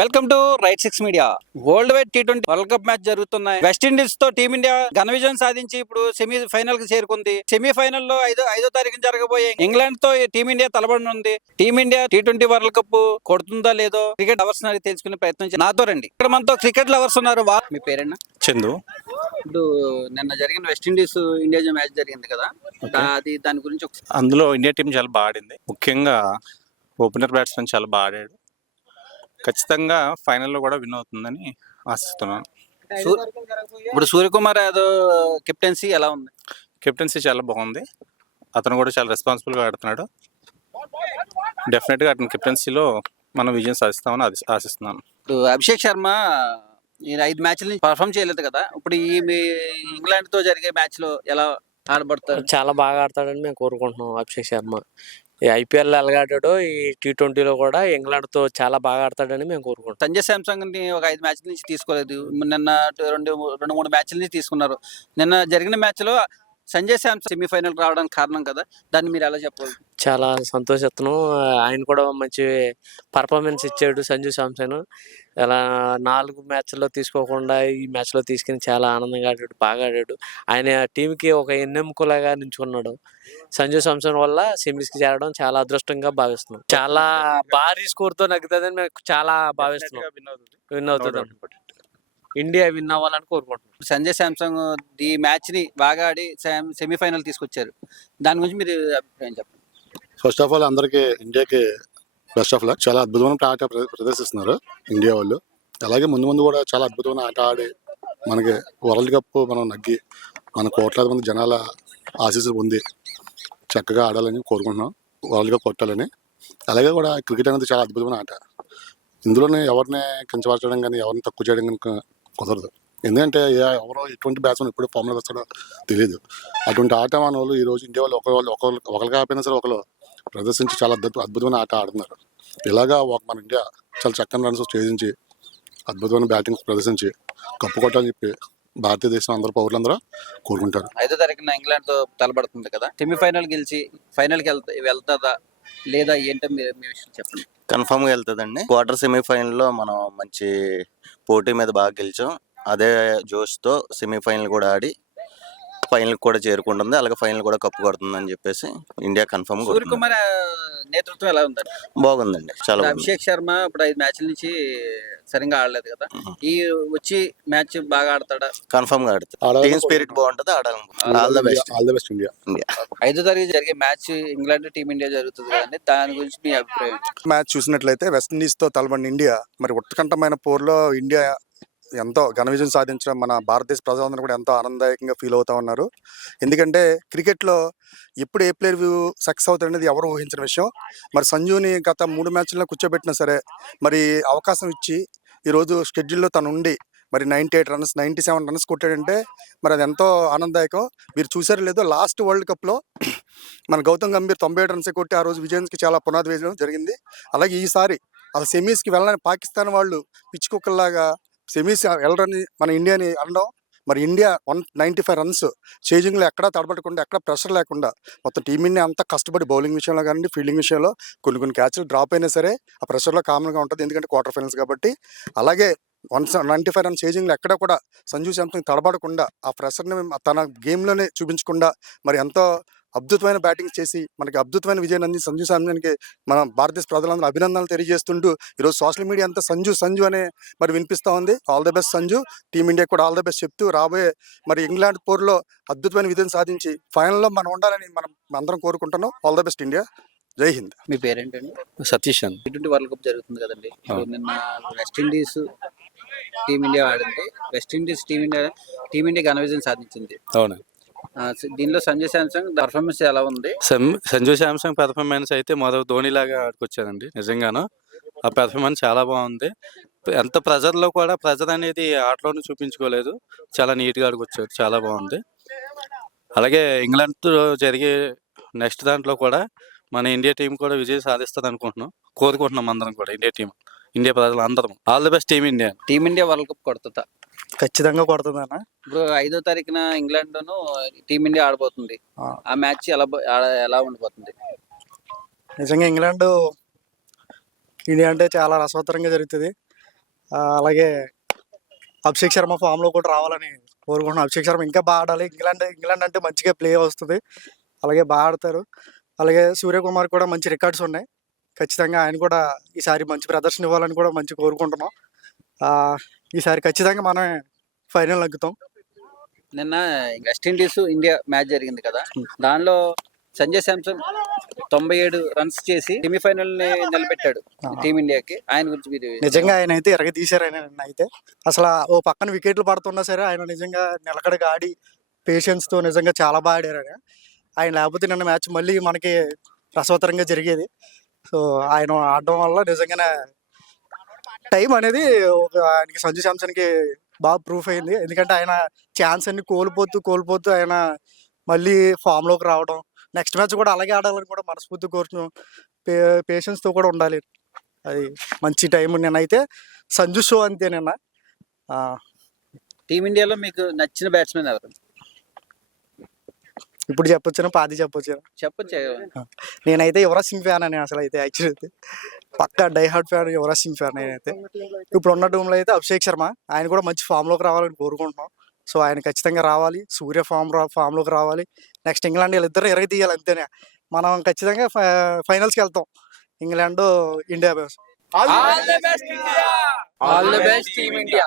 Welcome to right six media. World wide T20 world cup match జరుగుతున్నాయి. West Indies తో team India ఘన విజయం సాధించి ఇప్పుడు సెమీ ఫైనల్ కి చేరుకుంది. సెమీఫైనల్ లో ఐదో తారీఖున జరగబోయే ఇంగ్లాండ్ తో టీమిండియా తలబడనుంది. టీమిండియా T20 వరల్డ్ కప్ కొడుతుందా లేదో క్రికెట్ లవర్స్ తెలుసుకునే ప్రయత్నం నాతో రండి. ఇక్కడ మనతో క్రికెట్ లవర్స్ ఉన్నారు. మీ పేరేనా? చందు. ఇప్పుడు నిన్న జరిగిన వెస్టిండీస్ ఇండియా మ్యాచ్ జరిగింది కదా, దాని గురించి అందులో ఇండియా టీం చాలా బాగా ఆడింది. ముఖ్యంగా ఓపెనర్ బ్యాట్స్మెన్ చాలా బాగా ఆడాడు. ఖచ్చితంగా ఫైనల్లో కూడా విన్ అవుతుందని ఆశిస్తున్నాను. ఇప్పుడు సూర్యకుమార్ యాదవ్ కెప్టెన్సీ ఎలా ఉంది? కెప్టెన్సీ చాలా బాగుంది. అతను కూడా చాలా రెస్పాన్సిబుల్గా ఆడుతున్నాడు. డెఫినెట్గా అతని కెప్టెన్సీలో మనం విజయం సాధిస్తామని ఆశిస్తున్నాను. ఇప్పుడు అభిషేక్ శర్మ 5 మ్యాచ్ల నుంచి పర్ఫామ్ చేయలేదు కదా, ఇప్పుడు ఈ ఇంగ్లాండ్ తో జరిగే మ్యాచ్ లో ఎలా ఆడబడతారు? చాలా బాగా ఆడతాడని మేము కోరుకుంటున్నాం. అభిషేక్ శర్మ ఈ ఐపీఎల్ ఎలాగ ఆడాడో ఈ T20లో కూడా ఇంగ్లాండ్ తో చాలా బాగా ఆడతాడని మేము కోరుకుంటాం. సంజయ్ శాంసంగ్ ని ఒక 5 మ్యాచ్ల నుంచి తీసుకోలేదు, నిన్న రెండు మూడు మ్యాచ్ల నుంచి తీసుకున్నారు. నిన్న జరిగిన మ్యాచ్ లో సంజయ్ శాంసంగ్ సెమీఫైనల్ రావడానికి కారణం కదా, దాన్ని మీరు ఎలా చెప్పాలి? చాలా సంతోషిస్తున్నాం. ఆయన కూడా మంచి పర్ఫార్మెన్స్ ఇచ్చాడు. సంజు శాంసన్ ఇలా 4 మ్యాచ్ల్లో తీసుకోకుండా ఈ మ్యాచ్లో తీసుకుని చాలా ఆనందంగా ఆడాడు, బాగా ఆడాడు. ఆయన టీంకి ఒక ఎన్నెముకలాగా నించుకున్నాడు. సంజు శాంసన్ వల్ల సెమీస్కి చేరడం చాలా అదృష్టంగా భావిస్తున్నాం. చాలా భారీ స్కోర్తో నగ్గుతుందని మేము చాలా భావిస్తున్నాం. విన్ అవుతుంది, ఇండియా విన్ అవ్వాలని కోరుకుంటున్నాం. సంజయ్ శాంసంగ్ ఈ మ్యాచ్ ని బాగా ఆడి సెమీఫైనల్ తీసుకొచ్చారు. దాని గురించి మీరు అభిప్రాయం చెప్పండి. ఫస్ట్ ఆఫ్ ఆల్ అందరికీ ఇండియాకి బెస్ట్ ఆఫ్ లక్. చాలా అద్భుతమైన ఆట ప్రదర్శిస్తున్నారు ఇండియా వాళ్ళు. అలాగే ముందు కూడా చాలా అద్భుతమైన ఆట ఆడి మనకి వరల్డ్ కప్ మనం నగ్గి మన కోట్లాది మంది జనాల ఆశీస్సులు పొంది చక్కగా ఆడాలని కోరుకుంటున్నాం, వరల్డ్ కప్ కొట్టాలని. అలాగే కూడా క్రికెట్ అనేది చాలా అద్భుతమైన ఆట. ఇందులోనే ఎవరిని కించపరచడం కానీ ఎవరిని తక్కువ చేయడం కానీ కుదరదు. ఎందుకంటే ఎవరో ఎటువంటి బ్యాట్స్మెన్ ఎప్పుడు ఫామ్లోకి వస్తాడో తెలియదు. అటువంటి ఆట మన వాళ్ళు ఈరోజు ఇండియా వాళ్ళు ఒకరు కాకపోయినా సరే ఒకరు ప్రదర్శించి చాలా అద్భుతమైన ఆట ఆడుతున్నారు. ఇలాగా మన ఇండియా చాలా చక్కని రన్స్ చేయించి అద్భుతమైన బ్యాటింగ్ ప్రదర్శించి కప్పు కొట్టాలని చెప్పి భారతదేశం అందరూ పౌరులందరూ కోరుకుంటారు. 5వ తారీఖున ఇంగ్లాండ్ తో తలబడుతుంది కదా, సెమీఫైనల్ గెలిచి ఫైనల్ కి వెళ్తుందా లేదా ఏంటో మీ విషయం చెప్పండి. కన్ఫామ్గా వెళ్తుందండి. క్వార్టర్ సెమీఫైనల్లో మనం మంచి పోటీ మీద బాగా గెలిచాం. అదే జోష్తో సెమీఫైనల్ కూడా ఆడి ఫైనల్ కూడా చేరుకుంటుంది. అలాగే ఫైనల్ కూడా కప్పు కొడుతుందని చెప్పేసి ఇండియా కన్ఫర్మ్. సూర్యకుమార్ నేతృత్వం ఎలా ఉందండి? బాగుందండి, చాలా. అభిషేక్ శర్మ ఇప్పుడు 5 మ్యాచ్ల నుంచి సరిగ్గా ఆడలేదు కదా, ఈ వచ్చి మ్యాచ్ బాగా ఆడతాడా? కన్ఫర్మ్ గా ఆడుతాడు. టీమ్ స్పిరిట్ బాగుంటుంది, ఆడాలి. All the best India. 5వ తారీఖు జరిగే మ్యాచ్ ఇంగ్లాండ్ టీమిండియా జరుగుతుంది కదండి, దాని గురించి మీ అభిప్రాయం? మ్యాచ్ చూసినట్లయితే వెస్టిండీస్ తో తలబడిన ఇండియా మరి ఉత్కంఠమైన పోరులో ఇండియా ఎంతో ఘన విజయం సాధించడం మన భారతదేశ ప్రజలందరూ కూడా ఎంతో ఆనందదాయకంగా ఫీల్ అవుతా ఉన్నారు. ఎందుకంటే క్రికెట్లో ఎప్పుడు ఏ ప్లేయర్ సక్సెస్ అవుతారనేది ఎవరు ఊహించిన విషయం. మరి సంజుని గత 3 మ్యాచ్ల్లో కూర్చోబెట్టినా సరే మరి అవకాశం ఇచ్చి ఈరోజు షెడ్యూల్లో తను ఉండి మరి 98 రన్స్ 97 రన్స్ కొట్టాడంటే మరి అది ఎంతో ఆనందదాయకం. మీరు చూసారో లేదో లాస్ట్ వరల్డ్ కప్లో మన గౌతమ్ గంభీర్ 97 రన్సే కొట్టి ఆ రోజు విజయానికి చాలా పునాది వేయడం జరిగింది. అలాగే ఈసారి అసలు సెమీస్కి వెళ్ళని పాకిస్తాన్ వాళ్ళు పిచ్చి కుక్కల్లాగా సెమీస్ వెళ్ళరని మన ఇండియాని అనడం. మరి ఇండియా 195 రన్స్ చేజింగ్లో ఎక్కడా తడబడకుండా ఎక్కడ ప్రెషర్ లేకుండా మొత్తం టీమిండియా అంతా కష్టపడి బౌలింగ్ విషయంలో కానీ ఫీల్డింగ్ విషయంలో కొన్ని క్యాచ్లు డ్రాప్ అయినా సరే ఆ ప్రెషర్లో కామన్గా ఉంటుంది, ఎందుకంటే క్వార్టర్ ఫైనల్స్ కాబట్టి. అలాగే 195 రన్స్ చేజింగ్లో ఎక్కడ కూడా సంజు శాంసంగ్ తడబడకుండా ఆ ప్రెషర్ని తన గేమ్లోనే చూపించకుండా మరి ఎంతో అద్భుతమైన బ్యాటింగ్ చేసి మనకి అద్భుతమైన విజయాన్ని అంది సంజు శాంసన్కి మన భారతదేశ ప్రజలందరూ అభినందనలు తెలియజేస్తుంటూ ఈరోజు సోషల్ మీడియా అంతా సంజు అనే మరి వినిపిస్తూ ఉంది. All the best Sanju, team India కూడా ఆల్ ద బెస్ట్ చెప్తూ రాబోయే మరి ఇంగ్లాండ్ పోరులో అద్భుతమైన విజయం సాధించి ఫైనల్లో మనం ఉండాలని మనం అందరం కోరుకుంటున్నాం. All the best India. జై హింద్. మీ పేరేంటండి? సతీష్ అండి. T20 వరల్డ్ కప్ జరుగుతుంది కదండి, నిన్న వెస్టిండీస్ టీమిండియా ఆడింది. వెస్టిండీస్ టీమిండియా ఘన విజయం సాధించింది. అవును. దీనిలో సంజయ్ శాంసంగ్ పర్ఫార్మెన్స్ ఎలా ఉంది? సంజు శాంసంగ్ పెర్ఫార్మెన్స్ అయితే మొదలు ధోనిలాగా ఆడుకొచ్చారండి. నిజంగాను ఆ పెర్ఫార్మెన్స్ చాలా బాగుంది. ఎంత ప్రెజర్లో కూడా ప్రెజర్ అనేది ఆటలోనే చూపించుకోలేదు, చాలా నీట్గా ఆడుకొచ్చారు, చాలా బాగుంది. అలాగే ఇంగ్లాండ్తో జరిగే నెక్స్ట్ దాంట్లో కూడా మన ఇండియా టీం కూడా విజయం సాధిస్తుంది కోరుకుంటున్నాం అందరం కూడా. ఇండియా ప్రజలు అందరం all the best team India world cup కొడుతుందా? ఖచ్చితంగా కొడుతుంది అన్న. ఇప్పుడు 5వ తారీఖున ఇంగ్లాండ్ టీమిండియా ఆడబోతుంది. ఆ మ్యాచ్ ఎలా ఉండిపోతుంది? నిజంగా ఇంగ్లాండ్ ఇండియా అంటే చాలా రసవత్తరంగా జరుగుతుంది. అలాగే అభిషేక్ శర్మ ఫామ్లో కూడా రావాలని కోరుకుంటున్నాను. అభిషేక్ శర్మ ఇంకా బాగా ఆడాలి. ఇంగ్లాండ్ అంటే మంచిగా ప్లే వస్తుంది, అలాగే బాగా ఆడతారు. అలాగే సూర్యకుమార్ కూడా మంచి రికార్డ్స్ ఉన్నాయి. ఖచ్చితంగా ఆయన కూడా ఈసారి మంచి ప్రదర్శన ఇవ్వాలని కూడా మంచి కోరుకుంటున్నాం. ఈసారి ఖచ్చితంగా మనం ఫైనల్ నెగ్గుతాం. నిన్న వెస్టిండీస్ ఇండియా మ్యాచ్ జరిగింది కదా, దానిలో సంజయ్ శాంసన్ 97 రన్స్ చేసి సెమీఫైనల్ ని నిలబెట్టాడు టీమిండియాకి. ఆయన గురించి మీరు నిజంగా ఆయన అయితే తీశారు. ఆయన అయితే అసలు ఓ పక్కన వికెట్లు పడుతున్నా సరే ఆయన నిజంగా నిలకడగా ఆడి పేషెన్స్ తో నిజంగా చాలా బాగా ఆడారు. ఆయన లేకపోతే నిన్న మ్యాచ్ మళ్ళీ మనకి రసవత్తరంగా జరిగేది. సో ఆయన ఆడడం వల్ల నిజంగానే టైం అనేది ఆయనకి సంజు శాంసన్కి బాగా ప్రూఫ్ అయింది. ఎందుకంటే ఆయన ఛాన్స్ అన్ని కోల్పోతూ ఆయన మళ్ళీ ఫామ్లోకి రావడం, నెక్స్ట్ మ్యాచ్ కూడా అలాగే ఆడాలని కూడా మనస్ఫూర్తి కోరుతున్నాం. పేషెన్స్తో కూడా ఉండాలి. అది మంచి టైం. నేనైతే సంజు షో అంతే. నిన్న టీమిండియాలో మీకు నచ్చిన బ్యాట్స్మెన్ ఎవరు? ఇప్పుడు చెప్పొచ్చాను, పాది చెప్పొచ్చాను. చెప్పొచ్చు. నేనైతే యువరాజ్ సింగ్ ఫ్యాన్ అని అసలు అయితే యాక్చువల్లీ అయితే పక్కా die hard fan Yuvraj Singh fan. నేనైతే ఇప్పుడు ఉన్న టీంలో అయితే అభిషేక్ శర్మ, ఆయన కూడా మంచి ఫామ్లోకి రావాలని కోరుకుంటున్నాం. సో ఆయన ఖచ్చితంగా రావాలి, సూర్య ఫామ్లోకి రావాలి. నెక్స్ట్ ఇంగ్లాండ్ వీళ్ళిద్దరు తీయాలి అంతేనే. మనం ఖచ్చితంగా ఫైనల్స్కి వెళ్తాం. England India. All the best team India.